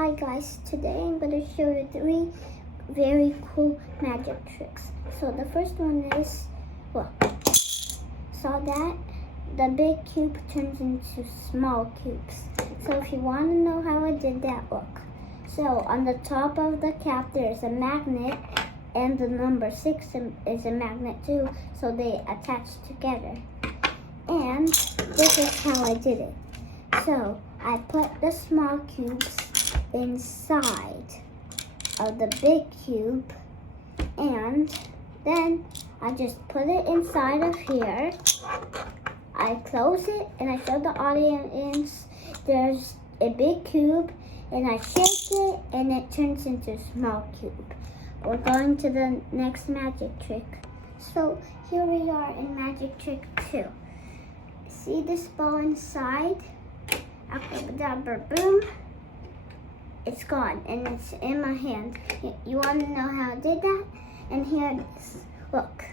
Hi guys, today I'm going to show you 3 very cool magic tricks. So the first one is, look, saw that? The big cube turns into small cubes. So if you want to know how I did that, look. So on the top of the cap there's a magnet, and the number 6 is a magnet too, so they attach together. And this is how I did it. So I put the small cubes inside of the big cube, and then I just put it inside of here. I close it and I show the audience there's a big cube, and I shake it and it turns into a small cube. We're going to the next magic trick. So here we are in magic trick 2. See this ball inside? Abracadabra, boom. It's gone and it's in my hand. You want to know how I did that? And here it is. Look.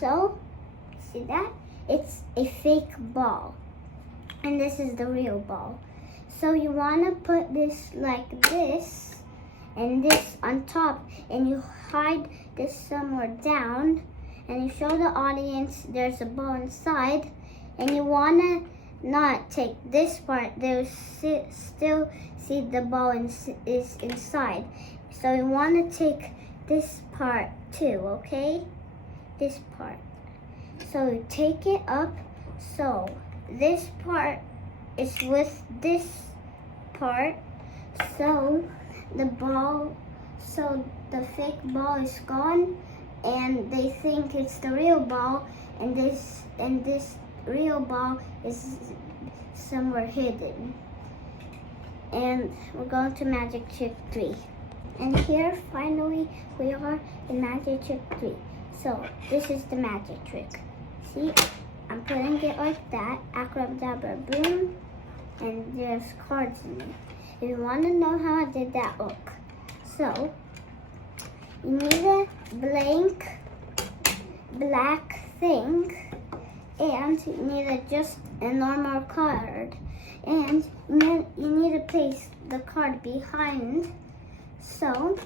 So, see that? It's a fake ball. And this is the real ball. So you want to put this like this and this on top, and you hide this somewhere down, and you show the audience there's a ball inside, and you want to not take this part. They'll still see the ball is inside. So you want to take this part too, okay? This part. So you take it up. So this part is with this part. So the fake ball is gone, and they think it's the real ball, and this real ball is somewhere hidden. And we're going to magic trick 3. And here finally we are in magic trick 3. So this is the magic trick. See, I'm putting it like that, abracadabra, boom, and there's cards in it. If you want to know how I did that, look. So you need a blank black thing, and you need just a normal card, and you need to place the card behind. So,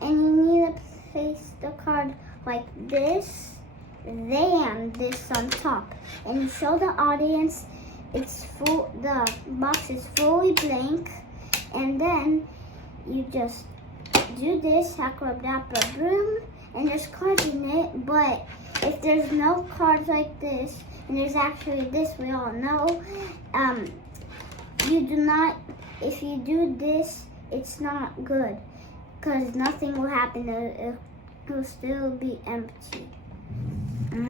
and you need to place the card like this, then this on top, and you show the audience it's full. The box is fully blank, and then you just do this, abracadabra, boom, and there's cards in it. But if there's no cards like this, and there's actually this, we all know, you do not, if you do this, it's not good, because nothing will happen. It will still be empty.